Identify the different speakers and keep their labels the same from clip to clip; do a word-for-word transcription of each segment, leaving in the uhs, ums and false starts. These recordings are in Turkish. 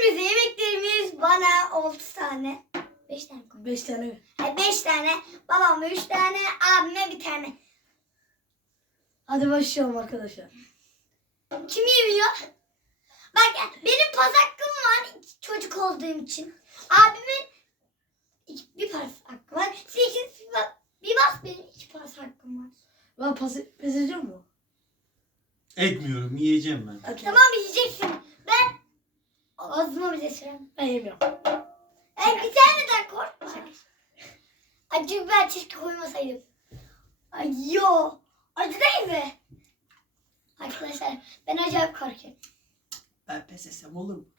Speaker 1: Evimizde yemeklerimiz bana altı tane. beş tane koy.
Speaker 2: Beş tane.
Speaker 1: Hayır, beş tane. Babama üç tane. Abime bir tane.
Speaker 2: Hadi başlayalım arkadaşlar.
Speaker 1: Kim yemiyor? Bak ya, benim pas hakkım var çocuk olduğum için. Abimin iki, bir pas hakkı var. Sekiz bir bas benim iki pas hakkım var.
Speaker 2: Ben pas, pes edeceğim mi?
Speaker 3: Etmiyorum, yiyeceğim ben.
Speaker 2: Hadi.
Speaker 1: Tamam yiyeceksin. Ben ağzıma bile sürem.
Speaker 2: Ben yemiyorum.
Speaker 1: Ay bir taneden korkma. Acı biber keşke koymasaydım. Ay yo. Acı değil mi? Arkadaşlar ben acayip korkuyorum.
Speaker 3: Ben pes etsem olur mu?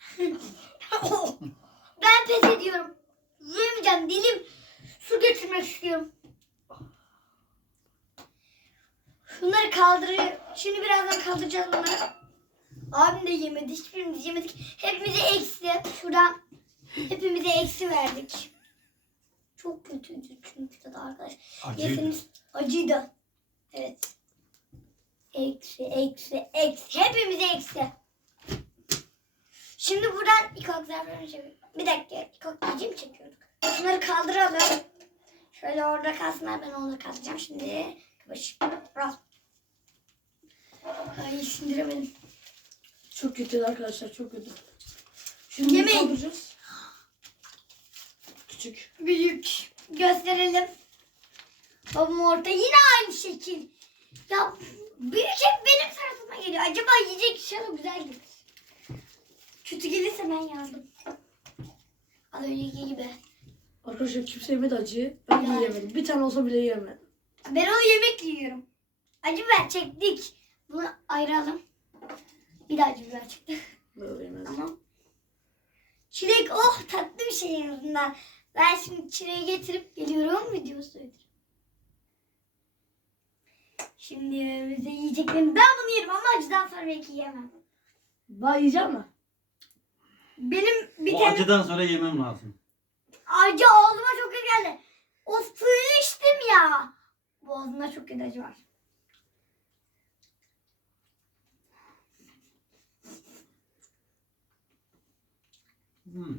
Speaker 1: Ben pes ediyorum. Yemeyeceğim. Dilim su getirmek istiyorum. Şunları kaldırıyor. Şimdi birazdan kaldıracağız bunları. Abim de yemedi. Hiçbirimiz yemedik. Hepimize eksi. Şuradan hepimize eksi verdik. Çok kötüydü çünkü tadı arkadaş.
Speaker 3: Acıydı.
Speaker 1: Yeseniz acıydı. Evet. Eksi, eksi, eksi. Hepimize eksi. Şimdi buradan ikoklar bir dakika. İkok yiyeceğim çekiyorduk. Şunları kaldıralım. Şöyle orada kalsınlar. Ben onları kaldıracağım. Şimdi kıvış. Al. Ay sindiremedim.
Speaker 2: Çok kötü arkadaşlar, çok kötü. Şimdi
Speaker 1: Yemeyin.
Speaker 2: kaldıracağız. Küçük.
Speaker 1: Büyük. Gösterelim. Babam orada yine aynı şekil. Ya büyük hep benim tarafıma geliyor. Acaba yiyecek inşallah güzel gelir. Kötü gelirse ben yardım. Az önceki gibi.
Speaker 2: Arkadaşlar kimse yemedi acıyı. Ben de
Speaker 1: Ya.
Speaker 2: yiyemedim. Bir tane olsa bile yiyemedim.
Speaker 1: Ben onu yemek yiyorum. Acı biber çektik. Bunu ayıralım. Bir daha acı biber çıktı.
Speaker 2: Böyle yemedim.
Speaker 1: Tamam. Çilek oh tatlı bir şey en azından. Ben şimdi çileği getirip geliyorum video söylerim. Şimdi bize yiyeceklerim. Ben bunu yerim ama acıdan sonra belki yiyemem.
Speaker 2: Daha yiyeceğim mi?
Speaker 1: Benim bir
Speaker 3: O
Speaker 1: tane
Speaker 3: acıdan sonra yemem lazım.
Speaker 1: acı ağzıma çok kötü geldi. O suyu içtim ya. Boğazımda çok kötü acı var.
Speaker 3: Hmm.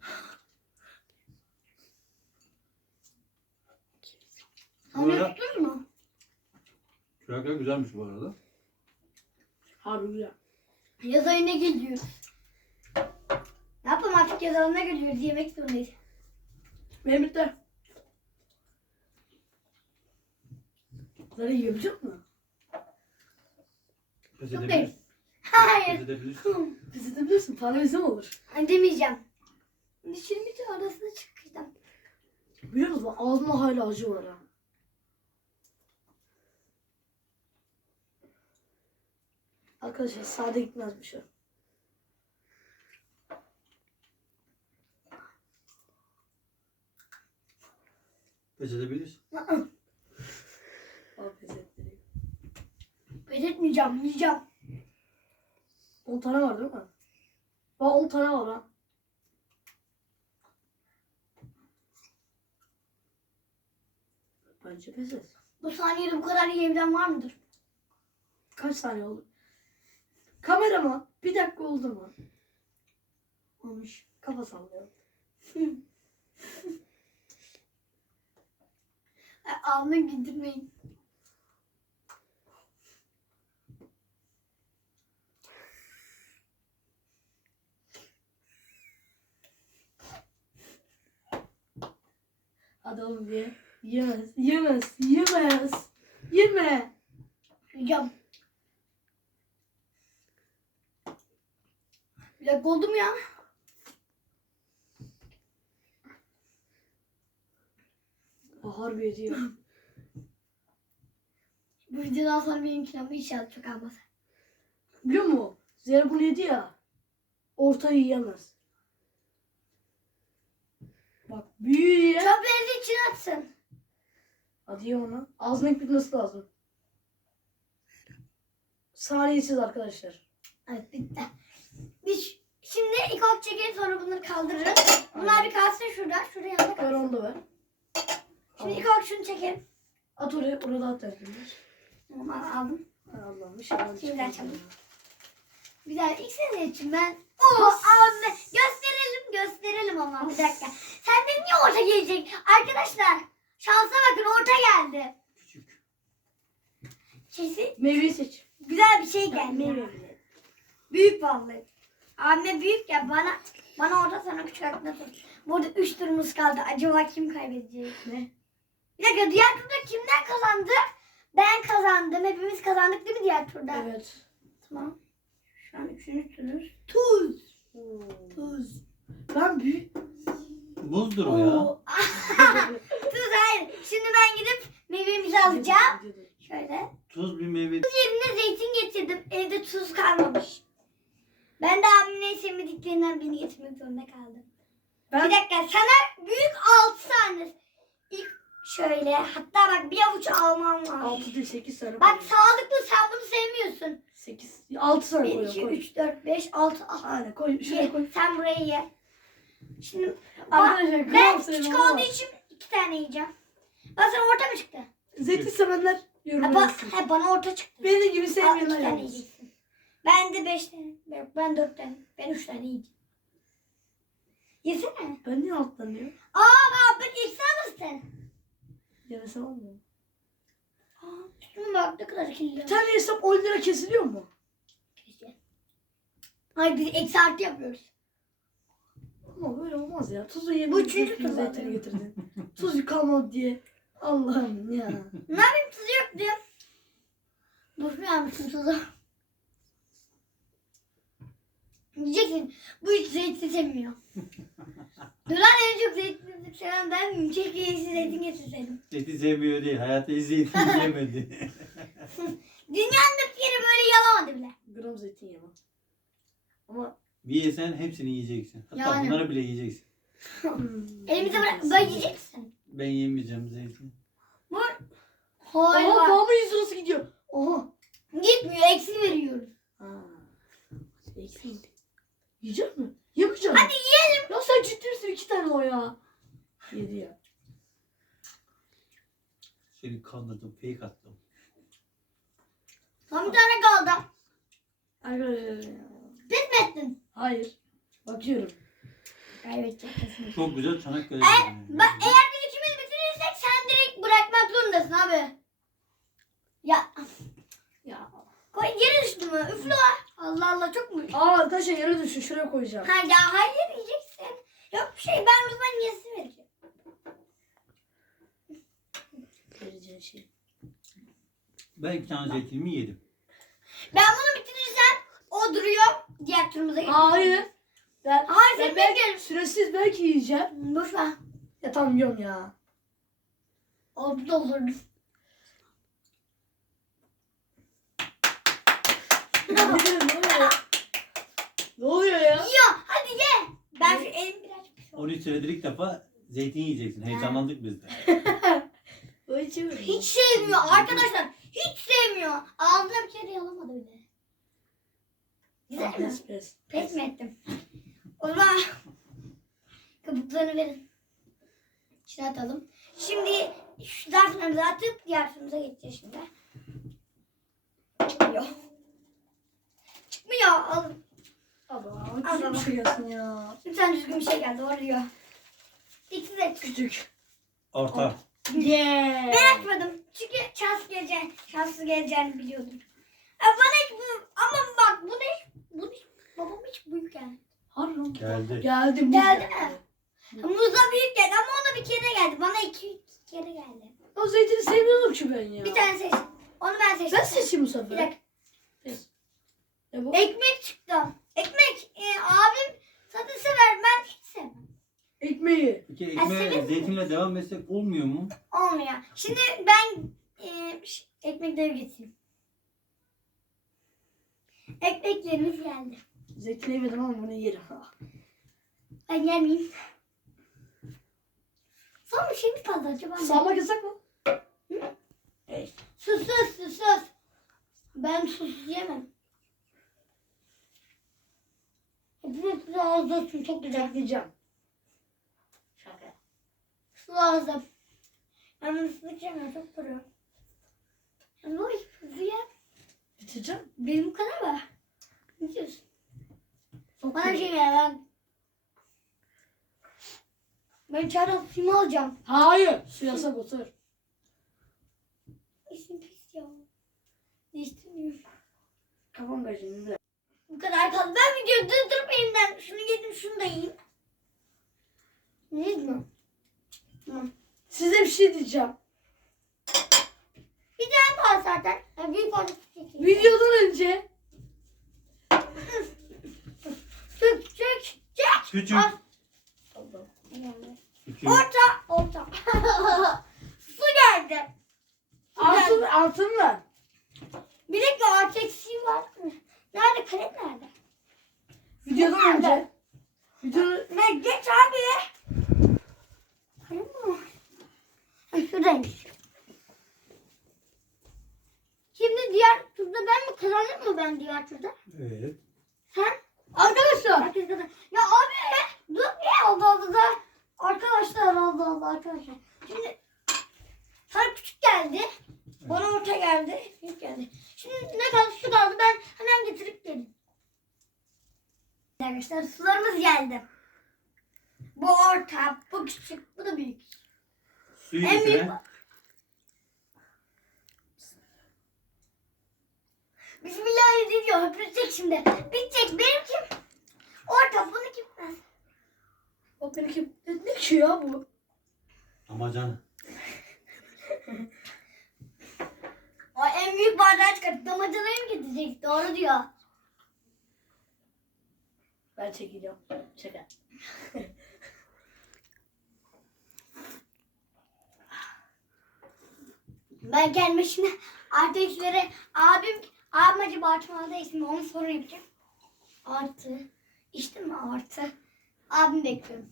Speaker 3: Bu
Speaker 1: Hani
Speaker 3: arada
Speaker 1: tuttun mu?
Speaker 3: kürekler güzelmiş bu arada.
Speaker 2: Harbi güzel.
Speaker 1: Yaz ayına geliyoruz. Ne yapalım artık yaz ayına geliyoruz. Yemek zorundayız.
Speaker 2: Benim bitti. Bunları yiyebilecek mi?
Speaker 3: Pes
Speaker 1: Çok
Speaker 3: edebilir.
Speaker 1: değil.
Speaker 3: Pes
Speaker 1: Hayır.
Speaker 3: edebilir.
Speaker 2: Pes edebilirsin. Para bizim olur.
Speaker 1: Demeyeceğim. Şimdi bir arasına çıkacağım.
Speaker 2: Biliyor musun? Ağzımda hala acı var ha. Arkadaşlar sade gitmezmiş o.
Speaker 3: Pes edebilir.
Speaker 2: Al pes ettireyim.
Speaker 1: Belirtmeyeceğim. Yiyeceğim.
Speaker 2: on tane var değil mi? Bak on tane var ha. Bence pes et.
Speaker 1: Bu saniyede bu kadar yiyebilen var mıdır?
Speaker 2: Kaç saniye oldu? Kameraman bir dakika oldu mu? Olmuş. Kafa sallıyor.
Speaker 1: Ağzına güldürmeyin.
Speaker 2: Hadi oğlum ye. Yemez, yemez, yemez. Yeme.
Speaker 1: Yiyeceğim. Bir dakika oldu mu ya?
Speaker 2: O harbi ediyor.
Speaker 1: Bu videodan sonra benim kilomda inşallah çok almaz.
Speaker 2: Biliyor musun? Zehra bunu yedi ya. Ortayı yiyemez. Bak büyüğü ye.
Speaker 1: Çöpleri içine atsın.
Speaker 2: Hadi ye onu. Ağzına bitmesi lazım. Saniyesiz arkadaşlar.
Speaker 1: Evet bitti. Biz şimdi ilk ok çekelim sonra bunları kaldırırız. Bunlar bir kalsın şurada. Şuraya yanına
Speaker 2: Ver
Speaker 1: kalsın.
Speaker 2: onu da ver.
Speaker 1: Şimdi ilk ok şunu çekelim.
Speaker 2: At oraya, orada at tertemiz.
Speaker 1: Tamam aldım.
Speaker 2: Allah'ım inşallah.
Speaker 1: Şimdi açalım. Bir daha ilk senin için ben. Oh abime göster Yapacağım ama bir dakika. Sen de niye orta gelecek? Arkadaşlar şansa bakın orta geldi.
Speaker 3: Küçük.
Speaker 1: Kesin
Speaker 2: Meyveyi seç.
Speaker 1: güzel bir şey geldi.
Speaker 2: Meyve.
Speaker 1: Büyük vallahi. Abime büyük ya bana bana orta sana küçük aklına tut. Burada üç turumuz kaldı. Acaba kim kaybedecek?
Speaker 2: Ne?
Speaker 1: Bir dakika diğer turda kimden kazandı? Ben kazandım. Hepimiz kazandık değil mi diğer turda?
Speaker 2: Evet.
Speaker 1: Tamam. Şu an üçüncü turumuz. Tuz.
Speaker 2: Tuz. Ben büyük.
Speaker 3: Buzdur o ya.
Speaker 2: Oo.
Speaker 1: Tuz hayır. Şimdi ben gidip meyvemizi alacağım. Şöyle.
Speaker 3: Tuz bir meyve.
Speaker 1: Tuz yerine zeytin getirdim. Evde tuz kalmamış. Ben de abimin en sevmediklerinden birini getirmek zorunda kaldım.
Speaker 2: Ben
Speaker 1: Bir dakika sana büyük altı tane. İlk şöyle hatta bak bir avuç almam lazım.
Speaker 2: altı değil sekiz tane
Speaker 1: Bak
Speaker 2: koyuyorum.
Speaker 1: sağlıklı sen bunu sevmiyorsun.
Speaker 2: sekiz. altı tane
Speaker 1: bir,
Speaker 2: koyuyorum.
Speaker 1: iki,
Speaker 2: Koy.
Speaker 1: üç, dört, beş, altı. Al.
Speaker 2: Aynen koy. Şuraya
Speaker 1: Ye.
Speaker 2: koy.
Speaker 1: Sen burayı ye. Şimdi
Speaker 2: Arkadaşlar
Speaker 1: ben
Speaker 2: gram
Speaker 1: küçük
Speaker 2: sayımı var.
Speaker 1: olduğu için iki tane yiyeceğim. Bak sana orta mı çıktı?
Speaker 2: Zeytin sevenler
Speaker 1: Ha,
Speaker 2: yoruma
Speaker 1: bak,
Speaker 2: yazsın.
Speaker 1: ha, bana orta çıktı.
Speaker 2: Benim gibi
Speaker 1: Al, iki
Speaker 2: sevmeyenler
Speaker 1: tane
Speaker 2: yalnız.
Speaker 1: yiyeceksin. Ben de beş tane. Yok, ben dört tane. Ben üç tane yiyeceğim. Yesene.
Speaker 2: Ben niye altlanıyorum?
Speaker 1: Aa bak bak eksi alırsın.
Speaker 2: Yemesem olmuyor.
Speaker 1: Aa, şuna bak ne kadar kirli.
Speaker 2: Bir tane hesap on lira kesiliyor mu?
Speaker 1: Hayır biz eksi artı yapıyoruz.
Speaker 2: Ama böyle olmaz ya. Tuzu yemin
Speaker 1: Bu üçüncü
Speaker 2: ediyorum,
Speaker 1: tur
Speaker 2: zeytini
Speaker 1: zaten.
Speaker 2: getirdin. Tuz kalmadı diye. Allah'ım ya.
Speaker 1: Ne yapayım tuzu yok diyor. Boşuna yapmışsın tuzu. Diyeceksin bu hiç zeytin sevmiyor. Dönen en çok zeytin seven ben miyim? Keşke yeşil zeytin getirseydim.
Speaker 3: Zeytin sevmiyor değil. Hayatta hiç zeytin yemedi.
Speaker 1: Dünyanın bir yeri böyle yalamadı bile.
Speaker 2: Gram zeytin yemem. Ama
Speaker 3: Bir yesen hepsini yiyeceksin. Hatta
Speaker 1: Yani.
Speaker 3: bunları bile yiyeceksin.
Speaker 2: hmm,
Speaker 1: Elimize bırak. Ben yiyeceksin.
Speaker 3: Ben yemeyeceğim zeytin.
Speaker 1: Vur. Hayır
Speaker 2: Oha
Speaker 1: bak.
Speaker 2: babamın yüz lirası gidiyor. Oha.
Speaker 1: Gitmiyor. Eksi veriyoruz.
Speaker 2: Ha. Eksi. Yiyecek mi? Yemeyeceğim.
Speaker 1: Hadi yiyelim.
Speaker 2: Ya sen ciddi misin? İki tane o ya. Yedi ya.
Speaker 3: Seni kandırdım. Fake attım.
Speaker 1: Son bir tane kaldı.
Speaker 2: Arkadaşlar ya.
Speaker 1: Pes mi ettin?
Speaker 2: Hayır. Bakıyorum.
Speaker 1: Kaybedecek kesin.
Speaker 3: Çok güzel Çanakkale.
Speaker 1: E, bak eğer biz ikimiz bitirirsek sen direkt bırakmak zorundasın abi. Ya
Speaker 2: Ya.
Speaker 1: koy yere düştü mü? Üfle o. Allah Allah çok mu?
Speaker 2: Aa arkadaşlar yere düşün. Şuraya koyacağım.
Speaker 1: Ha ya hayır yiyeceksin. Yok bir şey ben o zaman yesi vereceğim.
Speaker 2: Vereceğin şey.
Speaker 3: Ben iki tane zeytinimi yedim.
Speaker 1: Ben bunu bitirirsem o duruyor. Diğer turumuza geçelim.
Speaker 2: Hayır. Ben,
Speaker 1: Hayır
Speaker 2: ben
Speaker 1: sen
Speaker 2: belki,
Speaker 1: beklerim.
Speaker 2: süresiz belki yiyeceğim.
Speaker 1: Boş ver.
Speaker 2: Ya tamam yiyorum ya.
Speaker 1: Oldu da olurdu.
Speaker 2: ne oluyor? Ne oluyor ya?
Speaker 1: Yiyor. Hadi ye. Ben şu elim birazcık pis oldu.
Speaker 3: on üç senedir ilk defa zeytin yiyeceksin. Heyecanlandık biz de.
Speaker 2: O içiyor.
Speaker 1: Hiç sevmiyor arkadaşlar. Hiç sevmiyor. Ağzına bir kere yalamadı bile. Güzel mi?
Speaker 2: Pes pes.
Speaker 1: Pes mi ettim? O zaman kabuklarını verin. İçine atalım. Şimdi şu zarflarımızı atıp diğer turumuza geçeceğiz şimdi. Çıkmıyor. Çıkmıyor. Alın.
Speaker 2: Aba
Speaker 1: Al
Speaker 2: güzel
Speaker 1: baba.
Speaker 2: bir şey gelsin ya.
Speaker 1: Lütfen düzgün bir şey geldi. Oluyor. İkisi de çıktı.
Speaker 2: Küçük.
Speaker 3: Orta.
Speaker 2: Yeah.
Speaker 1: Ben açmadım. Çünkü şans geleceğini, şanssız geleceğini biliyordum. Ya bana hiç bu, ama bak bu ne? Bu ne? Babam hiç büyük geldi.
Speaker 2: Harbi mi?
Speaker 3: Geldi.
Speaker 2: Geldi muz
Speaker 1: Geldi
Speaker 2: geldi.
Speaker 1: mi? Muzda büyük geldi ama ona bir kere geldi. Bana iki, iki kere geldi.
Speaker 2: O zeytini sevmiyordum ki ben ya.
Speaker 1: Bir tane seçtim. Onu ben seçtim.
Speaker 2: Ben seçeyim bu
Speaker 1: Bir
Speaker 2: sefer.
Speaker 1: dakika.
Speaker 2: Ya bu
Speaker 1: Ekmek çıktı. Ekmek. E, abim tadı sever. Ben hiç sevmem.
Speaker 2: ekmeği.
Speaker 3: Peki
Speaker 1: Ya
Speaker 3: ekmeğe
Speaker 1: senin-
Speaker 3: zeytinle devam etsek olmuyor mu?
Speaker 1: Olmuyor. Şimdi ben e, ş- ekmekleri getireyim. Ekmeklerimiz geldi.
Speaker 2: Zeytini yemedim ama bunu yerim.
Speaker 1: Ben yer miyim? Son bir şey mi kaldı acaba?
Speaker 2: Salmak yasak mı?
Speaker 1: Sus sus sus sus. Ben sus yemem. Hepiniz su ağızda olsun çok güzel.
Speaker 2: Yiyeceğim.
Speaker 1: Şaka. Su ağızda. Ben bunu ıslık yemem çok duruyor. Ya ne oluyor? Su ye.
Speaker 2: Bitireceğim.
Speaker 1: Benim bu kadar var. Ne diyorsun?
Speaker 2: Çok
Speaker 1: Bana bir
Speaker 2: iyi.
Speaker 1: şey ver ben. Ben çaydan suyumu alacağım.
Speaker 2: Hayır. Su yasak otur.
Speaker 1: İsim pis ya. Değiştirmiyorum.
Speaker 2: Kafam karıştı. de.
Speaker 1: Bu kadar kaldı. Ben videoyu durdurup elimden şunu yedim şunu da yiyeyim. Ne mi? Tamam.
Speaker 2: Size bir şey diyeceğim.
Speaker 1: Bir tane var zaten. Ya büyük onu çekeyim.
Speaker 2: Videodan önce
Speaker 1: Çök çök çök.
Speaker 3: Küçük.
Speaker 1: Al.
Speaker 3: Küçük.
Speaker 1: Orta orta. Su geldi.
Speaker 2: altın altın ver.
Speaker 1: Bir dakika artı eksiği var mı? Nerede kalem nerede?
Speaker 2: Videodan
Speaker 1: Nerede?
Speaker 2: önce. Videodan
Speaker 1: Ne geç abi. Kalem mi var? Ha, şuradaymış. Şimdi diğer turda ben mi kazandım mı ben diğer turda?
Speaker 3: Evet.
Speaker 1: Sen?
Speaker 2: arkadaşlar.
Speaker 1: Herkes kadar. Ya abi dur ya oldu oldu da. Arkadaşlar oldu oldu arkadaşlar. Şimdi sana küçük geldi. Bana orta geldi. Büyük geldi. Şimdi ne kaldı şu kaldı ben hemen getirip geldim. Arkadaşlar sularımız geldi. Bu orta, bu küçük, bu da büyük.
Speaker 3: Suyu
Speaker 1: En büyük
Speaker 3: getiren.
Speaker 1: bu. Bismillahirrahmanirrahim diyor. Öpülecek şimdi. Bitecek. Benimki orta, bunu kim?
Speaker 2: O benimki ne ki ya bu?
Speaker 3: Ama canım.
Speaker 1: O en büyük bardağı çıkartıp damacanayı mı getirecek? Doğru diyor.
Speaker 2: Ben çekeceğim. Şaka.
Speaker 1: Ben kendime şimdi artı eksilere abim abim acaba artırmada ismi onu sonra yapacağım. Artı. İçtin mi artı? Abim bekliyorum.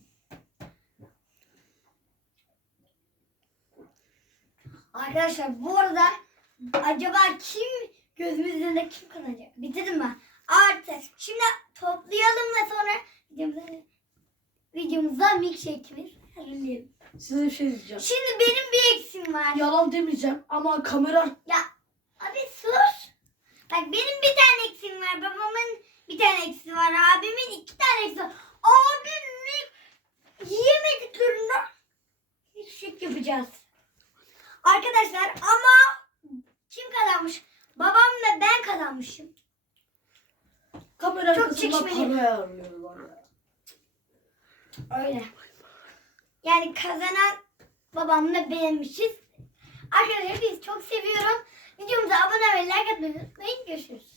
Speaker 1: Arkadaşlar bu arada acaba kim gözümüzün de kim kazanacak? Bitirdim ben. Artı. Şimdi toplayalım ve sonra videomuza, videomuza milkshake'imiz hazırlayalım.
Speaker 2: Size bir şey diyeceğim.
Speaker 1: Şimdi benim bir eksim var.
Speaker 2: Yalan demeyeceğim ama kamera
Speaker 1: Ya abi sus. Bak benim bir tane eksim var. Babamın bir tane eksi var. Abimin iki tane eksi var. Abimin yiyemediklerinden bir şey yapacağız. Arkadaşlar ama kim kazanmış? Babam ve ben kazanmışım.
Speaker 2: kamera
Speaker 1: Çok
Speaker 2: arkasında
Speaker 1: çekişmeli.
Speaker 2: para ayarlıyorlar ya.
Speaker 1: Öyle. Yani kazanan babamla benmişiz. Arkadaşlar biz çok seviyorum. Videomuza abone ve like atmayı unutmayın. Görüşürüz.